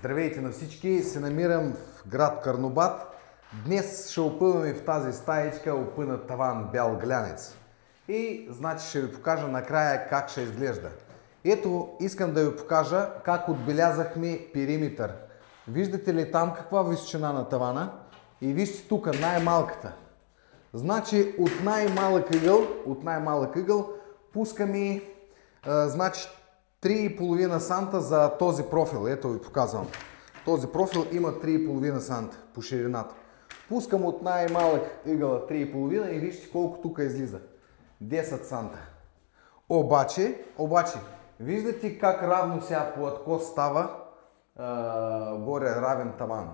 Здравейте на всички! Се намирам в град Карнобат. Днес ще опъваме в тази стаечка опънат таван бял глянец. И значи ще ви покажа накрая как ще изглежда. Ето, искам да ви покажа как отбелязахме периметър. Виждате ли там каква височина на тавана? И вижте тук най-малката. Значи от най-малък ъгъл пускаме значи 3,5 санта за този профил. Ето ви показвам. Този профил има 3,5 санта по ширината. Пускам от най-малък ъгъла 3,5 и вижте колко тук излиза. 10 санта. Обаче, виждате как равно сега по откос става горе равен таван.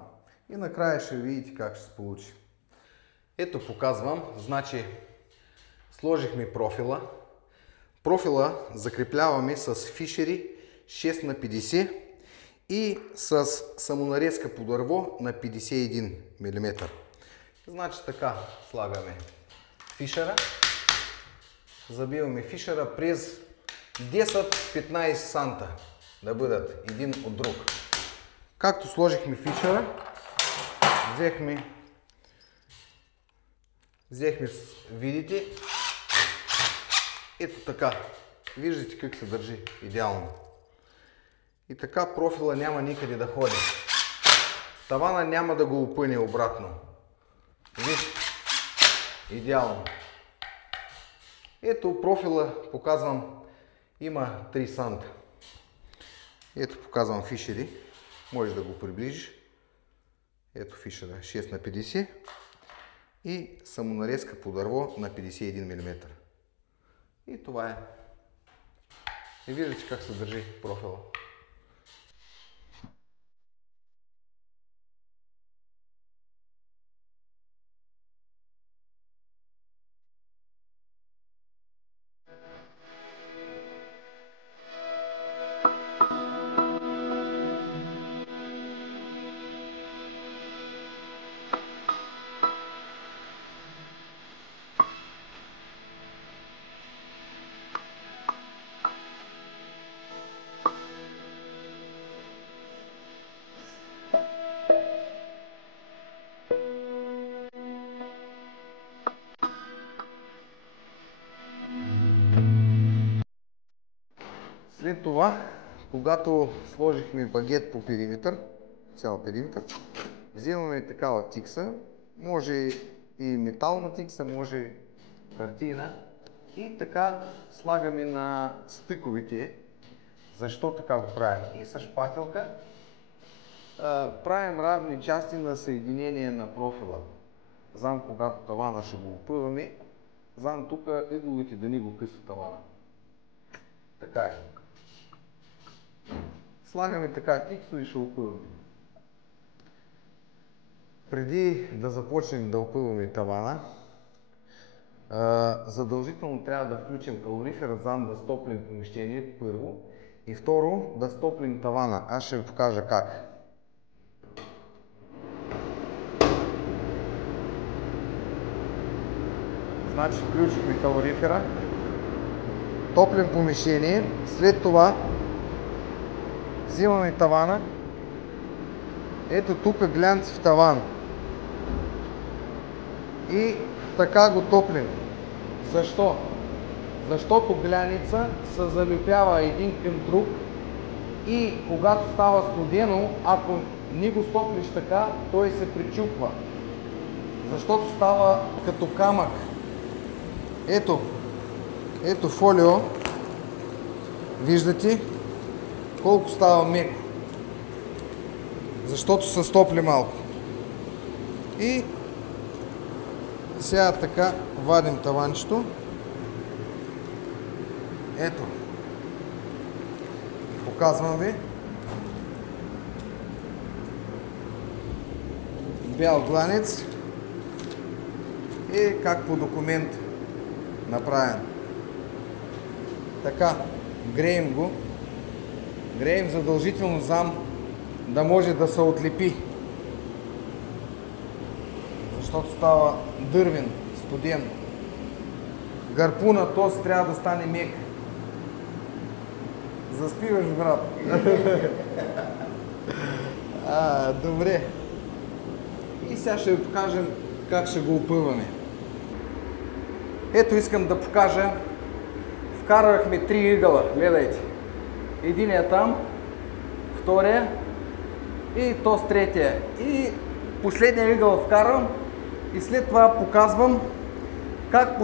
И накрая ще видите как ще се получи. Ето показвам. Значи сложихме профила. Профила закрепляваме с фишери 6х50 и с самонарезка по дърво на 51 мм. Значи така слагаме фишера, забиваме фишера през 10-15 санта да бъдат един от друг. Както сложихме фишера, взехме, видите, ето така. Виждате как се държи идеално. И така профила няма никъде да ходи. Тавана няма да го опъне обратно. Вижте, идеално. Ето профила, показвам, има 3 санта. Ето показвам фишери. Можеш да го приближиш. Ето фишера 6х50 и самонарезка по дърво на 51 мм. И това е. И виждате как се държи профила. След това, когато сложихме багет по периметър, цял периметър, взимаме такава тикса, може и метална тикса, може хартийна, и така слагаме на стиковете. Защо така го правим? И с шпателка правим равни части на съединение на профила. Знам, когато тавана ще го опъваме, знам тук ъгловете да ни го къса тавана. Така е. Слагаме така тиксо и ще опъваме. Преди да започнем да опъваме тавана, задължително трябва да включим калорифера, за да стоплим помещението първо, и второ да стоплим тавана. Аз ще ви покажа как. Значи включихме калорифера, топлим помещение, след това взимаме тавана. Ето тук глянцев таван. И така го топлим. Защо? Защото глянеца се залепява един към друг и когато става студено, ако не го стоплиш така, той се причупва. Защото става като камък. Ето фолио. Виждате колко става меко. Защото се стопли малко. И сега така вадим таванчето. Ето. Показвам ви. Бял гланец. И как по документ направен. Така, греем го. Греем задължително да може да се отлепи. Защото става дървен, студен. Гарпуна този трябва да стане мек. Заспиваш, брат. Добре. И сега ще ви покажем как ще го опъваме. Ето, искам да покажа. Вкарахме 3 ъгъла, гледайте. Единият там, втория и то с третия. И последния ъгъл вкарам и след това показвам как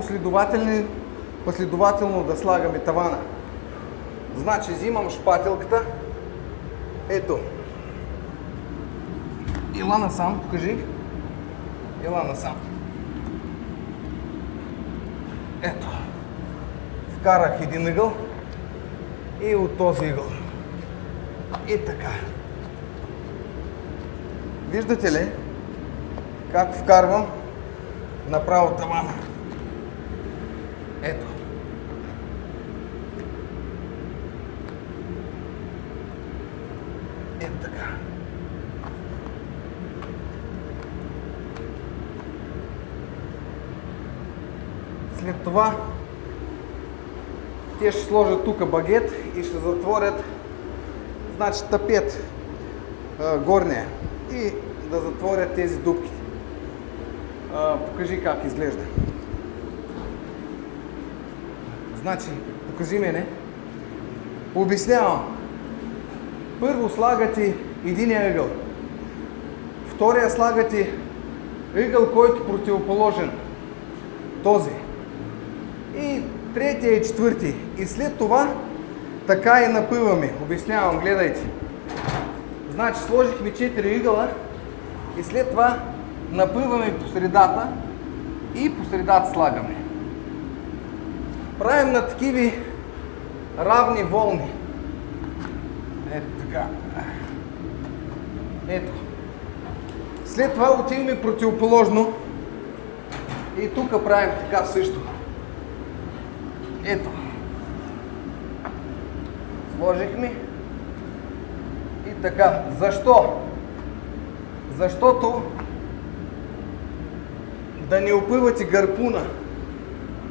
последователно да слагаме тавана. Значи взимам шпателката. Ето. Ела насам, покажи. Ела насам. Ето. Вкарах един ъгъл и от този ъгъл. И така. Виждате ли как вкарвам направо тавана? Ето. Ето така. След това те ще сложат тук багет и ще затворят, значи тапет горния и да затворят тези дупки. Покажи как изглежда. Значи, покажи мене. Обяснявам. Първо слагате единия ъгъл. Втория слагате ъгъл, който е противоположен. Този. И третия и четвърти. И след това така и напъваме. Обяснявам, гледайте. Значи сложихме 4 ъгъла и след това напъваме по средата и по средата слагаме. Правим на такива равни волни. Ето така. Ето. След това отиваме противоположно и тук правим така също. Ето. Сложихме и така. Защо? Защото да не опъвате гарпуна.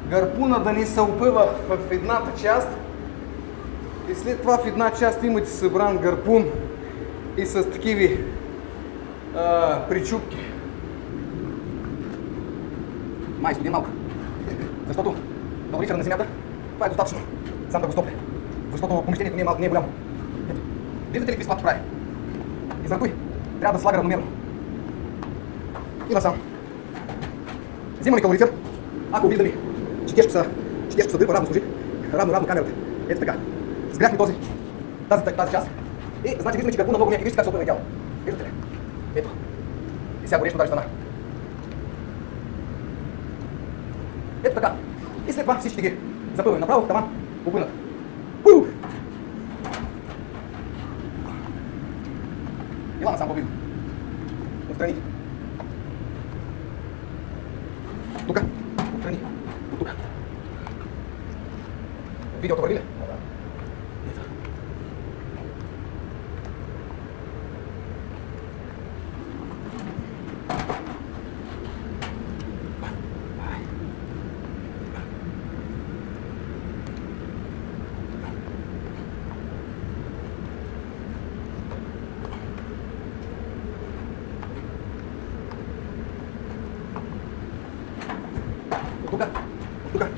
Гарпуна да не се опъва в едната част и след това в една част имате събран гарпун и с такива причупки. Май, студен малко. Защото калорифера на земята, това е достатъчно. Сам да го стопне. Защото помещението не е голямо. Ето. Виждате ли какви складки прави? И заради той трябва да слага равномерно. И насам. Взимаме калорифер. Ако виждаме, че тежко се дърпа, равно служи. Равно камерата. Ето така. Сгряхме тази част. И значи виждаме, че гарпуна много меки. Вижте как се опъва тяло. Виждате ли? Ето. И сега горещо даже стана. Ето така. И след това всички ги запъваме направо, таван, опънат. Ела насам по-видно. Отстрани. Тука. Отстрани. От тука. Видеото върви ли? Тука. Тука.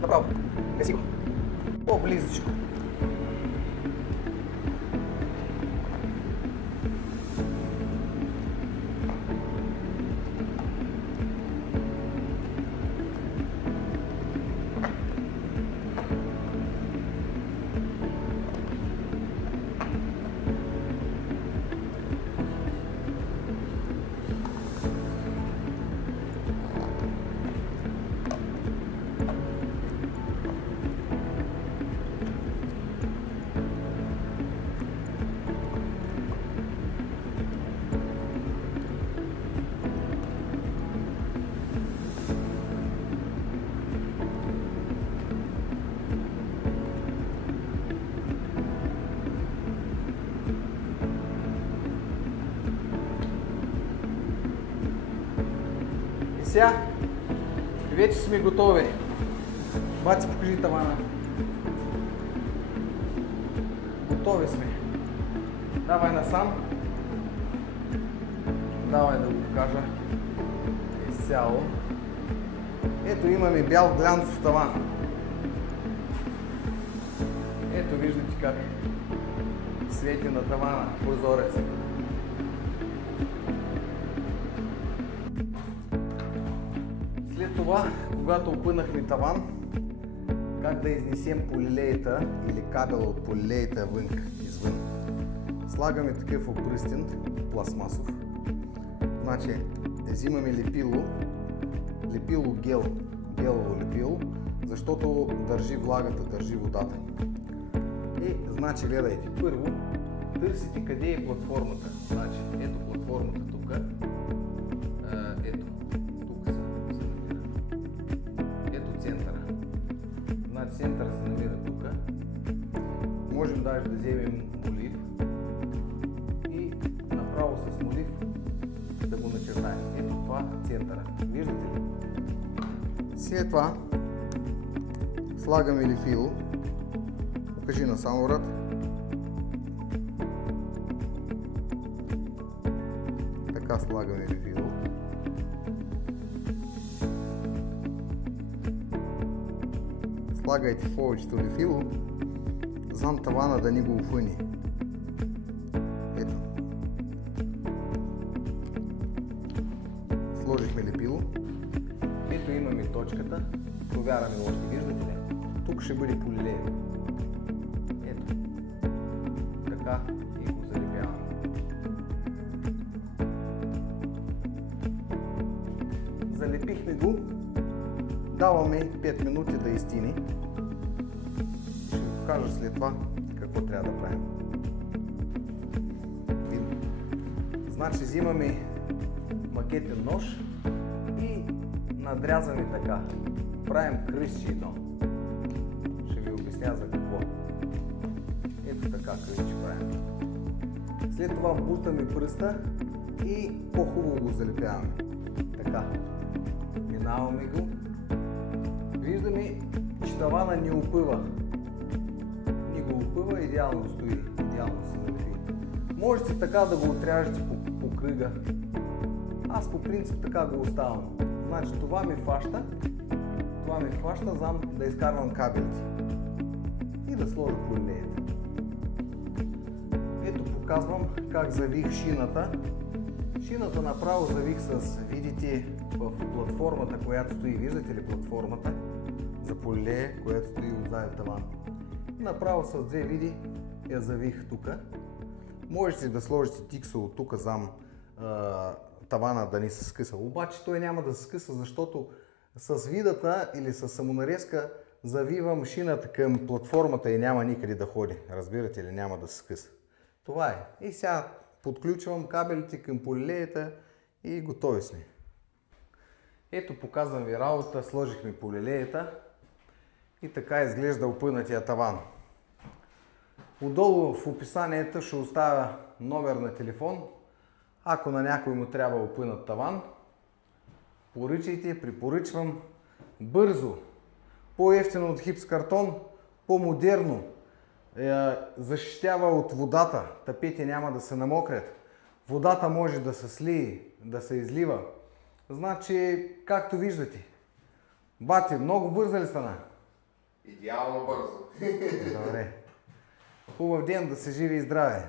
Направо. Гаси го. По-близичко. сега вече сме готови. Бати, покажи тавана. Готови сме. Давай насам. Давай да го покажа изцяло. Ето имаме бял глянцов таван. Ето виждате как свети на тавана прозорец. След това, когато опънахме таван, как да изнесем полилеята или кабела от полилеята извън. Слагаме такъв опръстен, пластмасов. Значи, взимаме лепило гелово лепило, защото държи влагата, държи водата. И, значи, гледайте, първо търсите къде е платформата. Значи, ето платформата тук. Ето, тук се намира. Ето центъра. Значи, центъра се намира тук. Можем даже да вземем молив и направо с молив да го начертаем. Ето това центъра. Виждате ли? След това слагаме лепило. Покажи на само врат. Така слагаме лепило. Слагайте повечето лепило, зам тавана да ни го офъни. Ето. Сложихме лепило. Ето имаме точката. Провяраме още. Виждате ли? Тук ще бъде полилея. Ето. Така и го залепяваме. Залепихме го. Даваме 5 минути да изтини. Ще ви покажа след това какво трябва да правим. Значи взимаме макетен нож и надрязваме така. Правим кръстче едно. Ще ви обясня за какво. Ето така кръстче правим. След това бутаме пръста и по-хубаво го залепяваме. Така. Минаваме го. Виждаме, че тавана ни опъва. Ни го опъва, идеално стои. Идеално се залепи. Можете така да го отряжете по кръга. Аз по принцип така го оставам. Значи това ми фаща, зам да изкарвам кабелите и да сложа полилеята. Ето показвам как завих шината. Шината направо завих с, видите, в платформата, която стои. Виждате ли платформата за полилея, която стои отзад таван. Направо с две види я завих тук. Можете да сложите тикса от тук зам тавана да не се скъса. Обаче той няма да се скъса, защото с видата или с самонарезка завивам шината към платформата и няма никъде да ходи. Разбирате ли? Няма да се скъса. Това е. И сега подключвам кабелите към полилеята и готови сме. Ето показвам ви работа. Сложихме полилеята и така изглежда опънатия таван. Отдолу в описанието ще оставя номер на телефон. Ако на някой му трябва опънат таван, поръчайте, препоръчвам. Бързо, по-евтино от хипс картон, по-модерно, защитява от водата, тапети няма да се намокрят, водата може да се слие, да се излива. Значи, както виждате, бати, много бърза ли стана? Идеално бързо. Добре. Хубав ден, да се живи и здраве!